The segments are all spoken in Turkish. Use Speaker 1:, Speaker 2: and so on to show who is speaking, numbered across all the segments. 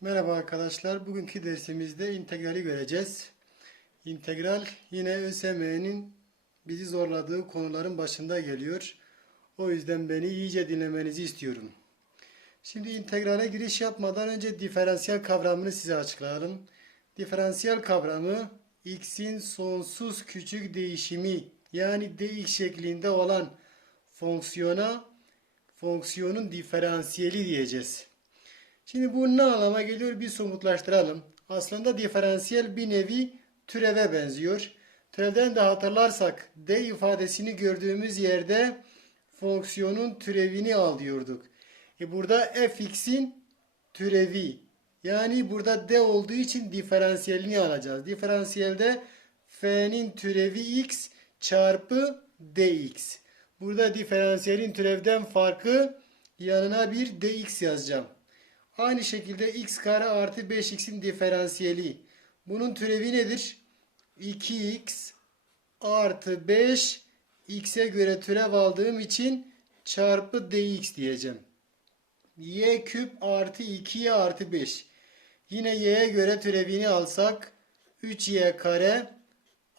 Speaker 1: Merhaba arkadaşlar. Bugünkü dersimizde integrali göreceğiz. İntegral yine ÖSYM'nin bizi zorladığı konuların başında geliyor. O yüzden beni iyice dinlemenizi istiyorum. Şimdi integrale giriş yapmadan önce diferansiyel kavramını size açıklayalım. Diferansiyel kavramı x'in sonsuz küçük değişimi yani dx şeklinde olan fonksiyona fonksiyonun diferansiyeli diyeceğiz. Şimdi bu ne anlama geliyor bir somutlaştıralım. Aslında diferansiyel bir nevi türeve benziyor. Türevden de hatırlarsak d ifadesini gördüğümüz yerde fonksiyonun türevini al diyorduk. E burada fx'in türevi yani burada d olduğu için diferansiyelini alacağız. Diferansiyelde f'nin türevi x çarpı dx. Burada diferansiyelin türevden farkı yanına bir dx yazacağım. Aynı şekilde x kare artı 5x'in diferansiyeli. Bunun türevi nedir? 2x artı 5 x'e göre türev aldığım için çarpı dx diyeceğim. y küp artı 2y artı 5. Yine y'ye göre türevini alsak 3y kare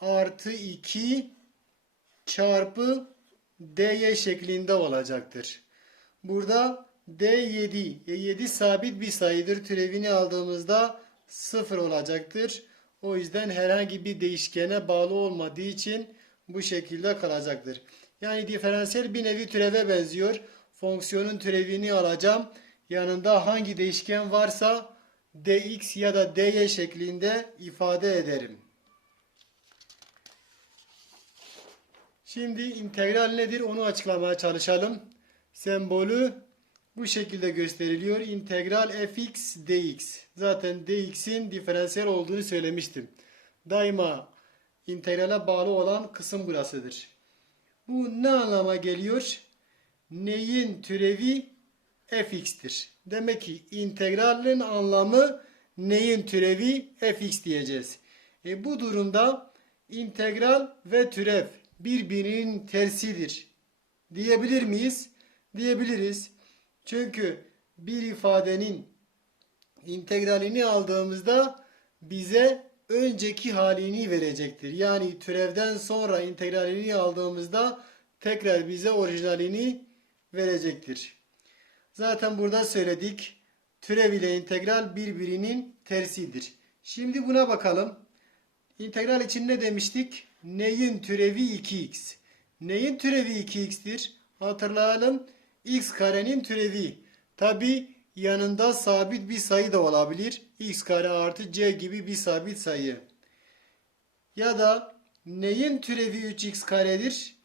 Speaker 1: artı 2 çarpı dy şeklinde olacaktır. Burada D7. E 7 sabit bir sayıdır. Türevini aldığımızda 0 olacaktır. O yüzden herhangi bir değişkene bağlı olmadığı için bu şekilde kalacaktır. Yani diferansiyel bir nevi türeve benziyor. Fonksiyonun türevini alacağım. Yanında hangi değişken varsa dx ya da dy şeklinde ifade ederim. Şimdi integral nedir onu açıklamaya çalışalım. Sembolü bu şekilde gösteriliyor. İntegral fx dx. Zaten dx'in diferansiyel olduğunu söylemiştim. Daima integrale bağlı olan kısım burasıdır. Bu ne anlama geliyor? Neyin türevi fx'tir. Demek ki integralin anlamı neyin türevi fx diyeceğiz. E bu durumda integral ve türev birbirinin tersidir. Diyebilir miyiz? Diyebiliriz. Çünkü bir ifadenin integralini aldığımızda bize önceki halini verecektir. Yani türevden sonra integralini aldığımızda tekrar bize orijinalini verecektir. Zaten burada söyledik. Türev ile integral birbirinin tersidir. Şimdi buna bakalım. İntegral için ne demiştik? Neyin türevi 2x? Neyin türevi 2x'tir? Hatırlayalım x karenin türevi. Tabi yanında sabit bir sayı da olabilir. x kare artı c gibi bir sabit sayı. Ya da neyin türevi 3x karedir?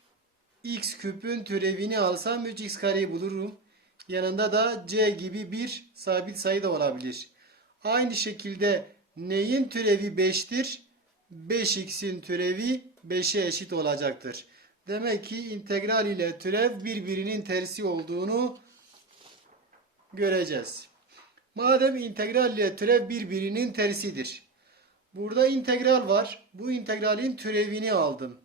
Speaker 1: x küpün türevini alsam 3x kareyi bulurum. Yanında da c gibi bir sabit sayı da olabilir. Aynı şekilde neyin türevi 5'tir? 5x'in türevi 5'e eşit olacaktır. Demek ki integral ile türev birbirinin tersi olduğunu göreceğiz. Madem integral ile türev birbirinin tersidir. Burada integral var. Bu integralin türevini aldım.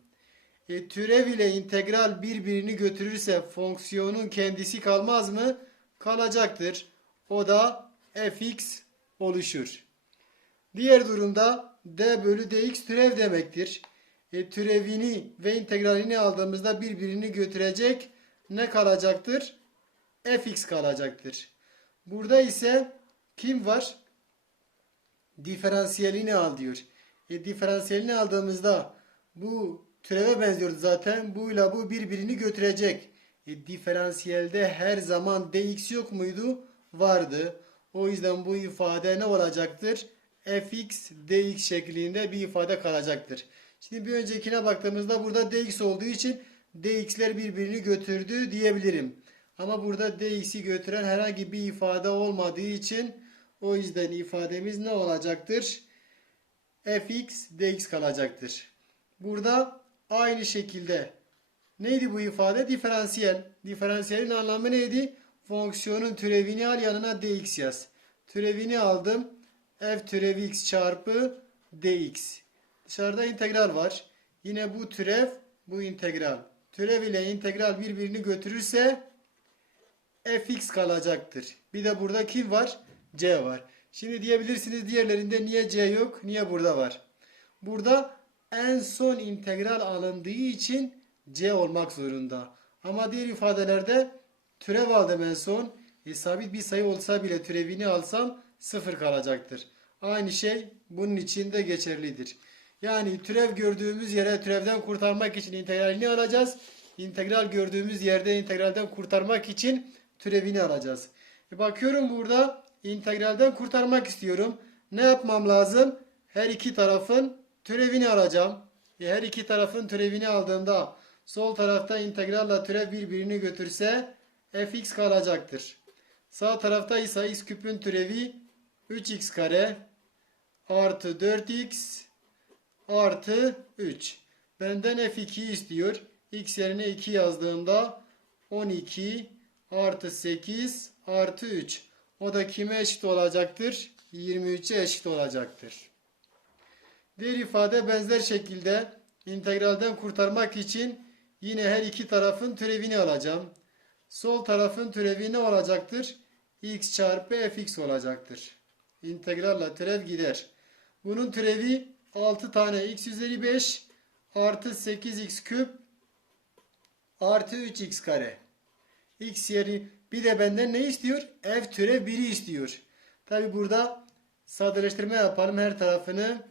Speaker 1: E, türev ile integral birbirini götürürse fonksiyonun kendisi kalmaz mı? Kalacaktır. O da fx oluşur. Diğer durumda d bölü dx türev demektir e, türevini ve integralini aldığımızda birbirini götürecek ne kalacaktır? fx kalacaktır. Burada ise kim var? Diferansiyelini al diyor. E, diferansiyelini aldığımızda bu türeve benziyordu zaten. Buyla bu birbirini götürecek. E, diferansiyelde her zaman dx yok muydu? Vardı. O yüzden bu ifade ne olacaktır? fx dx şeklinde bir ifade kalacaktır. Şimdi bir öncekine baktığımızda burada dx olduğu için dx'ler birbirini götürdü diyebilirim. Ama burada dx'i götüren herhangi bir ifade olmadığı için o yüzden ifademiz ne olacaktır? fx dx kalacaktır. Burada aynı şekilde neydi bu ifade? Diferansiyel. Diferansiyelin anlamı neydi? Fonksiyonun türevini al yanına dx yaz. Türevini aldım. f türevi x çarpı dx. Dışarıda integral var. Yine bu türev, bu integral. Türev ile integral birbirini götürürse fx kalacaktır. Bir de burada kim var? c var. Şimdi diyebilirsiniz diğerlerinde niye c yok, niye burada var? Burada en son integral alındığı için c olmak zorunda. Ama diğer ifadelerde türev aldım en son. E, sabit bir sayı olsa bile türevini alsam sıfır kalacaktır. Aynı şey bunun için de geçerlidir. Yani türev gördüğümüz yere türevden kurtarmak için integralini alacağız. İntegral gördüğümüz yerde integralden kurtarmak için türevini alacağız. E bakıyorum burada integralden kurtarmak istiyorum. Ne yapmam lazım? Her iki tarafın türevini alacağım. E her iki tarafın türevini aldığımda sol tarafta integralla türev birbirini götürse fx kalacaktır. Sağ tarafta ise x küpün türevi 3x kare artı 4x artı 3. Benden f2'yi istiyor. x yerine 2 yazdığımda 12 artı 8 artı 3. O da kime eşit olacaktır? 23'e eşit olacaktır. Diğer ifade benzer şekilde integralden kurtarmak için yine her iki tarafın türevini alacağım. Sol tarafın türevi ne olacaktır? x çarpı fx olacaktır. İntegralla türev gider. Bunun türevi 6 tane x üzeri 5 artı 8x küp artı 3x kare. x yeri bir de benden ne istiyor? F türev 1'i istiyor. Tabi burada sadeleştirme yapalım. Her tarafını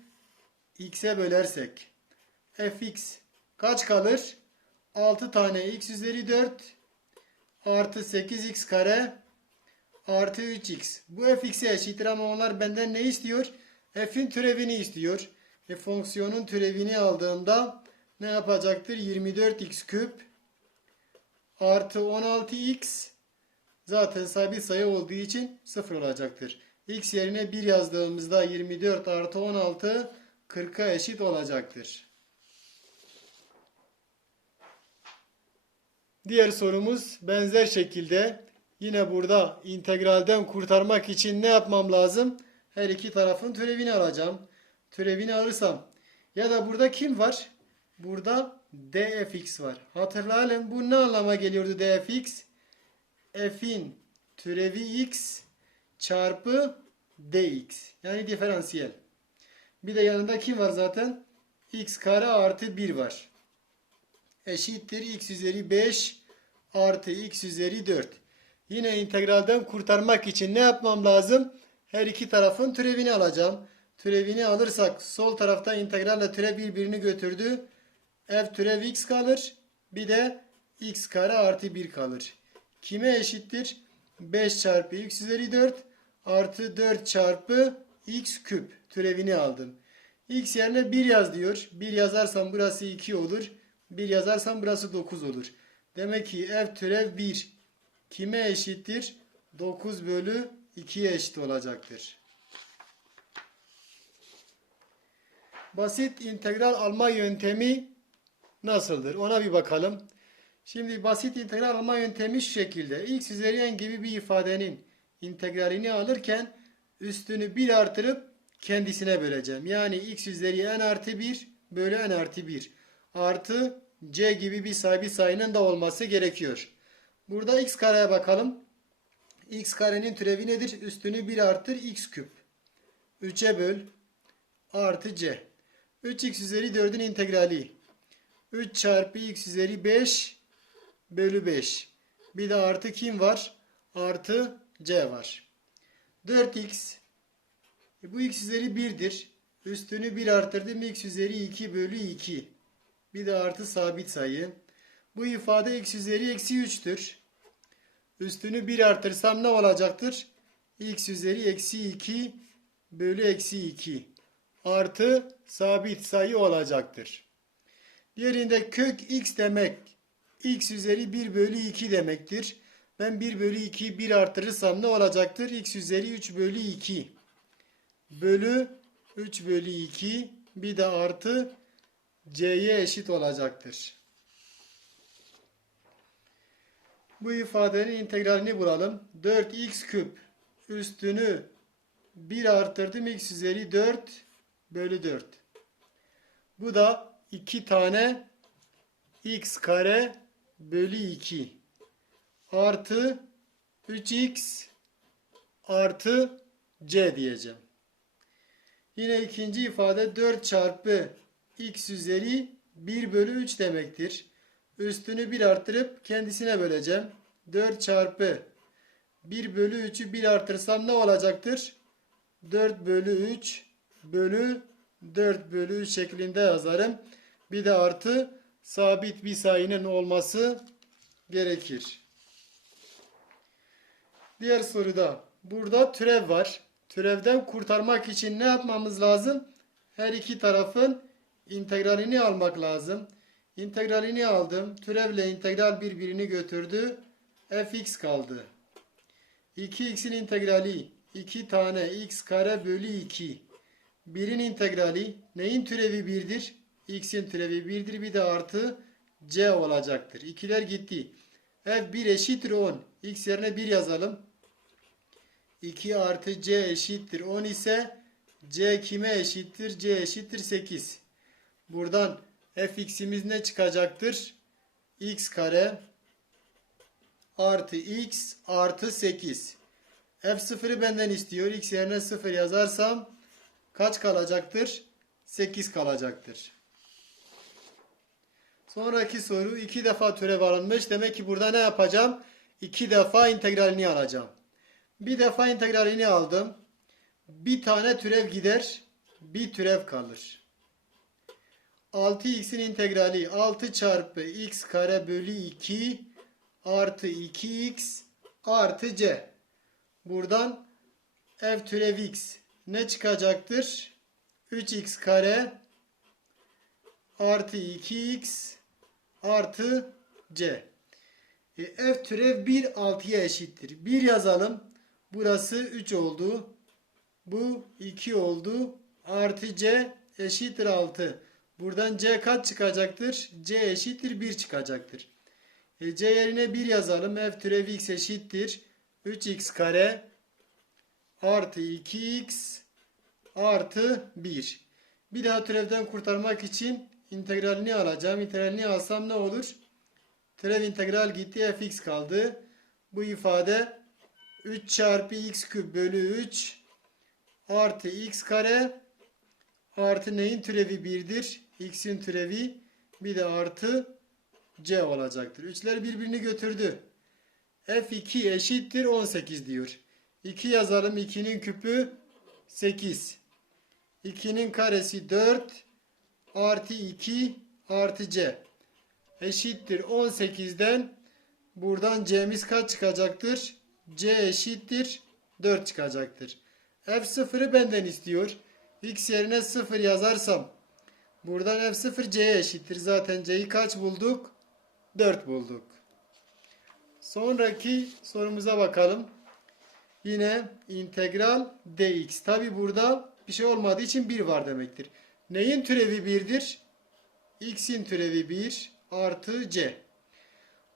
Speaker 1: x'e bölersek. fx kaç kalır? 6 tane x üzeri 4 artı 8x kare artı 3x. Bu fx'e eşittir ama onlar benden ne istiyor? f'in türevini istiyor. E fonksiyonun türevini aldığımda ne yapacaktır? 24x küp artı 16x zaten sabit sayı olduğu için 0 olacaktır. x yerine 1 yazdığımızda 24 artı 16 40'a eşit olacaktır. Diğer sorumuz benzer şekilde yine burada integralden kurtarmak için ne yapmam lazım? Her iki tarafın türevini alacağım. Türevini alırsam ya da burada kim var? Burada dfx var. Hatırlayalım bu ne anlama geliyordu dfx? f'in türevi x çarpı dx. Yani diferansiyel. Bir de yanında kim var zaten? x kare artı 1 var. Eşittir x üzeri 5 artı x üzeri 4. Yine integralden kurtarmak için ne yapmam lazım? Her iki tarafın türevini alacağım. Türevini alırsak sol tarafta integralle türev birbirini götürdü. F türev x kalır. Bir de x kare artı 1 kalır. Kime eşittir? 5 çarpı x üzeri 4 artı 4 çarpı x küp türevini aldım. x yerine 1 yaz diyor. 1 yazarsam burası 2 olur. 1 yazarsam burası 9 olur. Demek ki f türev 1 kime eşittir? 9 bölü 2'ye eşit olacaktır. Basit integral alma yöntemi nasıldır? Ona bir bakalım. Şimdi basit integral alma yöntemi şu şekilde. x üzeri n gibi bir ifadenin integralini alırken üstünü 1 artırıp kendisine böleceğim. Yani x üzeri n artı 1 bölü n artı 1 artı c gibi bir sabit sayının da olması gerekiyor. Burada x kareye bakalım. x karenin türevi nedir? Üstünü 1 artır x küp. 3'e böl artı c. 3x üzeri 4'ün integrali. 3 çarpı x üzeri 5 bölü 5. Bir de artı kim var? Artı c var. 4x e bu x üzeri 1'dir. Üstünü 1 artırdım x üzeri 2 bölü 2. Bir de artı sabit sayı. Bu ifade x üzeri eksi 3'tür. Üstünü 1 artırsam ne olacaktır? x üzeri eksi 2 bölü eksi 2 artı sabit sayı olacaktır. Diğerinde kök x demek x üzeri 1 bölü 2 demektir. Ben 1 bölü 2'yi 1 artırırsam ne olacaktır? x üzeri 3 bölü 2 bölü 3 bölü 2 bir de artı c'ye eşit olacaktır. Bu ifadenin integralini bulalım. 4x küp üstünü 1 artırdım x üzeri 4 bölü 4. Bu da 2 tane x kare bölü 2 artı 3x artı c diyeceğim. Yine ikinci ifade 4 çarpı x üzeri 1 bölü 3 demektir. Üstünü 1 arttırıp kendisine böleceğim. 4 çarpı 1 bölü 3'ü 1 artırsam ne olacaktır? 4 bölü 3 bölü 4 bölü 3 şeklinde yazarım. Bir de artı sabit bir sayının olması gerekir. Diğer soruda burada türev var. Türevden kurtarmak için ne yapmamız lazım? Her iki tarafın integralini almak lazım. İntegralini aldım. Türevle integral birbirini götürdü. fx kaldı. 2x'in integrali 2 tane x kare bölü 2. 1'in integrali neyin türevi 1'dir? x'in türevi 1'dir. Bir de artı c olacaktır. İkiler gitti. f1 eşittir 10. x yerine 1 yazalım. 2 artı c eşittir 10 ise c kime eşittir? c eşittir 8. Buradan fx'imiz ne çıkacaktır? x kare artı x artı 8. F0'ı benden istiyor. X yerine 0 yazarsam kaç kalacaktır? 8 kalacaktır. Sonraki soru iki defa türev alınmış. Demek ki burada ne yapacağım? İki defa integralini alacağım. Bir defa integralini aldım. Bir tane türev gider. Bir türev kalır. 6x'in integrali 6 çarpı x kare bölü 2 artı 2x artı c. Buradan f türev x ne çıkacaktır? 3x kare artı 2x artı c. E, f türev 1 6'ya eşittir. 1 yazalım. Burası 3 oldu. Bu 2 oldu. Artı c eşittir 6. Buradan c kaç çıkacaktır? c eşittir 1 çıkacaktır. E, c yerine 1 yazalım. f türev x eşittir. 3x kare artı 2x artı 1. Bir daha türevden kurtarmak için integralini alacağım. İntegralini alsam ne olur? Türev integral gitti fx kaldı. Bu ifade 3 çarpı x küp bölü 3 artı x kare artı neyin türevi 1'dir? x'in türevi bir de artı c olacaktır. Üçler birbirini götürdü. f2 eşittir 18 diyor. 2 yazalım. 2'nin küpü 8. 2'nin karesi 4 artı 2 artı c eşittir 18'den buradan c'miz kaç çıkacaktır? c eşittir 4 çıkacaktır. f0'ı benden istiyor. x yerine 0 yazarsam buradan f0 c'ye eşittir. Zaten c'yi kaç bulduk? 4 bulduk. Sonraki sorumuza bakalım. Yine integral dx. Tabi burada bir şey olmadığı için 1 var demektir. Neyin türevi 1'dir? x'in türevi 1 artı c.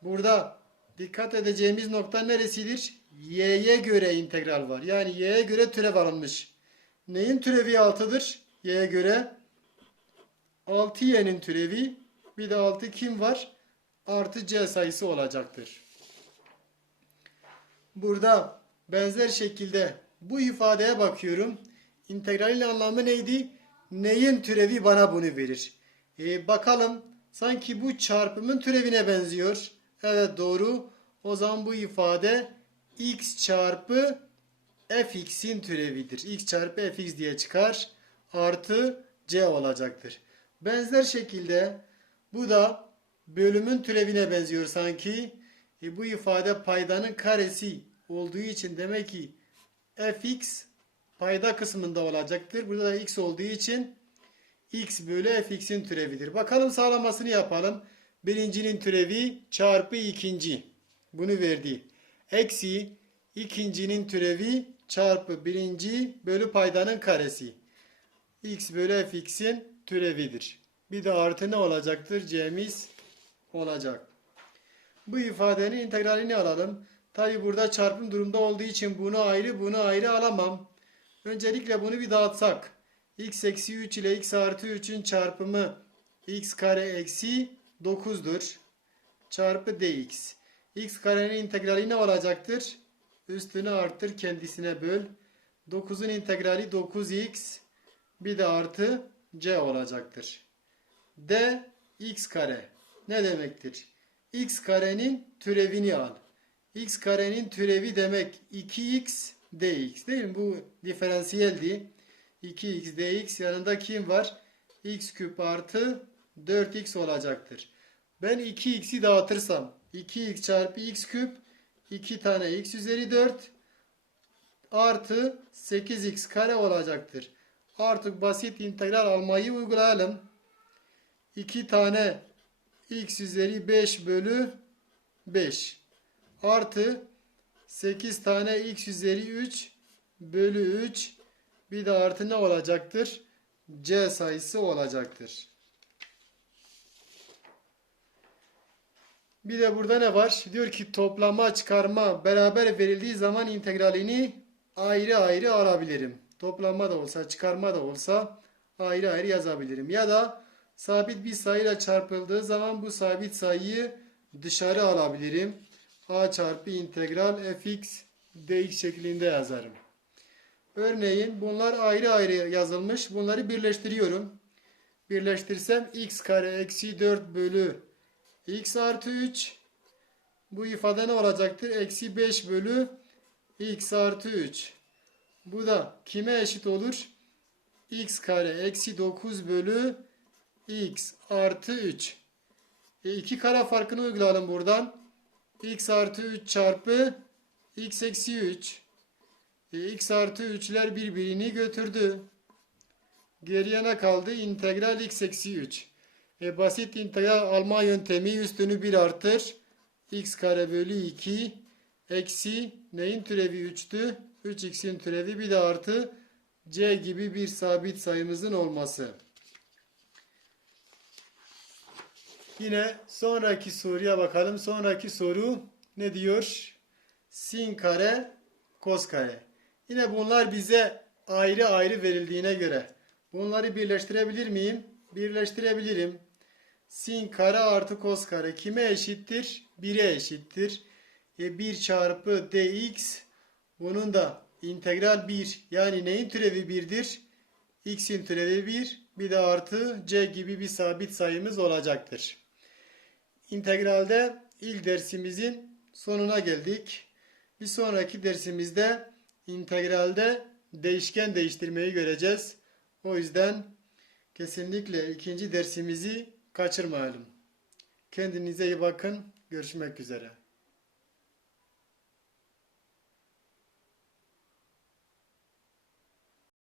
Speaker 1: Burada dikkat edeceğimiz nokta neresidir? y'ye göre integral var. Yani y'ye göre türev alınmış. Neyin türevi 6'dır? y'ye göre 6y'nin türevi bir de 6 kim var? Artı c sayısı olacaktır. Burada benzer şekilde bu ifadeye bakıyorum. İntegralin anlamı neydi? Neyin türevi bana bunu verir? Ee, bakalım sanki bu çarpımın türevine benziyor. Evet doğru. O zaman bu ifade x çarpı fx'in türevidir. x çarpı fx diye çıkar. Artı c olacaktır. Benzer şekilde bu da bölümün türevine benziyor sanki. E, bu ifade paydanın karesi olduğu için demek ki fx payda kısmında olacaktır. Burada da x olduğu için x bölü fx'in türevidir. Bakalım sağlamasını yapalım. Birincinin türevi çarpı ikinci. Bunu verdi. Eksi ikincinin türevi çarpı birinci bölü paydanın karesi. x bölü fx'in türevidir. Bir de artı ne olacaktır? c'miz olacak. Bu ifadenin integralini alalım. Tabi burada çarpım durumda olduğu için bunu ayrı bunu ayrı alamam. Öncelikle bunu bir dağıtsak. x eksi 3 ile x artı 3'ün çarpımı x kare eksi 9'dur. Çarpı dx. x karenin integrali ne olacaktır? Üstünü arttır kendisine böl. 9'un integrali 9x bir de artı c olacaktır. d x kare ne demektir? x karenin türevini al. X karenin türevi demek 2x dx değil mi? Bu diferansiyeldi. 2x dx yanında kim var? x küp artı 4x olacaktır. Ben 2x'i dağıtırsam 2x çarpı x küp 2 tane x üzeri 4 artı 8x kare olacaktır. Artık basit integral almayı uygulayalım. 2 tane x üzeri 5 bölü 5 artı 8 tane x üzeri 3 bölü 3 bir de artı ne olacaktır? c sayısı olacaktır. Bir de burada ne var? Diyor ki toplama, çıkarma beraber verildiği zaman integralini ayrı ayrı alabilirim. Toplama da olsa, çıkarma da olsa ayrı ayrı yazabilirim. Ya da sabit bir sayıyla çarpıldığı zaman bu sabit sayıyı dışarı alabilirim. A çarpı integral fx dx şeklinde yazarım. Örneğin bunlar ayrı ayrı yazılmış. Bunları birleştiriyorum. Birleştirsem x kare eksi 4 bölü x artı 3 bu ifade ne olacaktır? Eksi 5 bölü x artı 3. Bu da kime eşit olur? x kare eksi 9 bölü x artı 3. E, iki kare farkını uygulayalım buradan. X artı 3 çarpı x eksi 3. E, x artı 3'ler birbirini götürdü. Geriye ne kaldı? İntegral x eksi 3. E, basit integral alma yöntemi üstünü 1 artır. x kare bölü 2 eksi neyin türevi 3'tü? 3x'in türevi bir de artı c gibi bir sabit sayımızın olması. Yine sonraki soruya bakalım. Sonraki soru ne diyor? Sin kare, kos kare. Yine bunlar bize ayrı ayrı verildiğine göre bunları birleştirebilir miyim? Birleştirebilirim. Sin kare artı kos kare kime eşittir? 1'e eşittir. E 1 çarpı dx bunun da integral 1 yani neyin türevi 1'dir? x'in türevi 1 bir de artı c gibi bir sabit sayımız olacaktır. İntegralde ilk dersimizin sonuna geldik. Bir sonraki dersimizde integralde değişken değiştirmeyi göreceğiz. O yüzden kesinlikle ikinci dersimizi kaçırmayalım. Kendinize iyi bakın. Görüşmek üzere.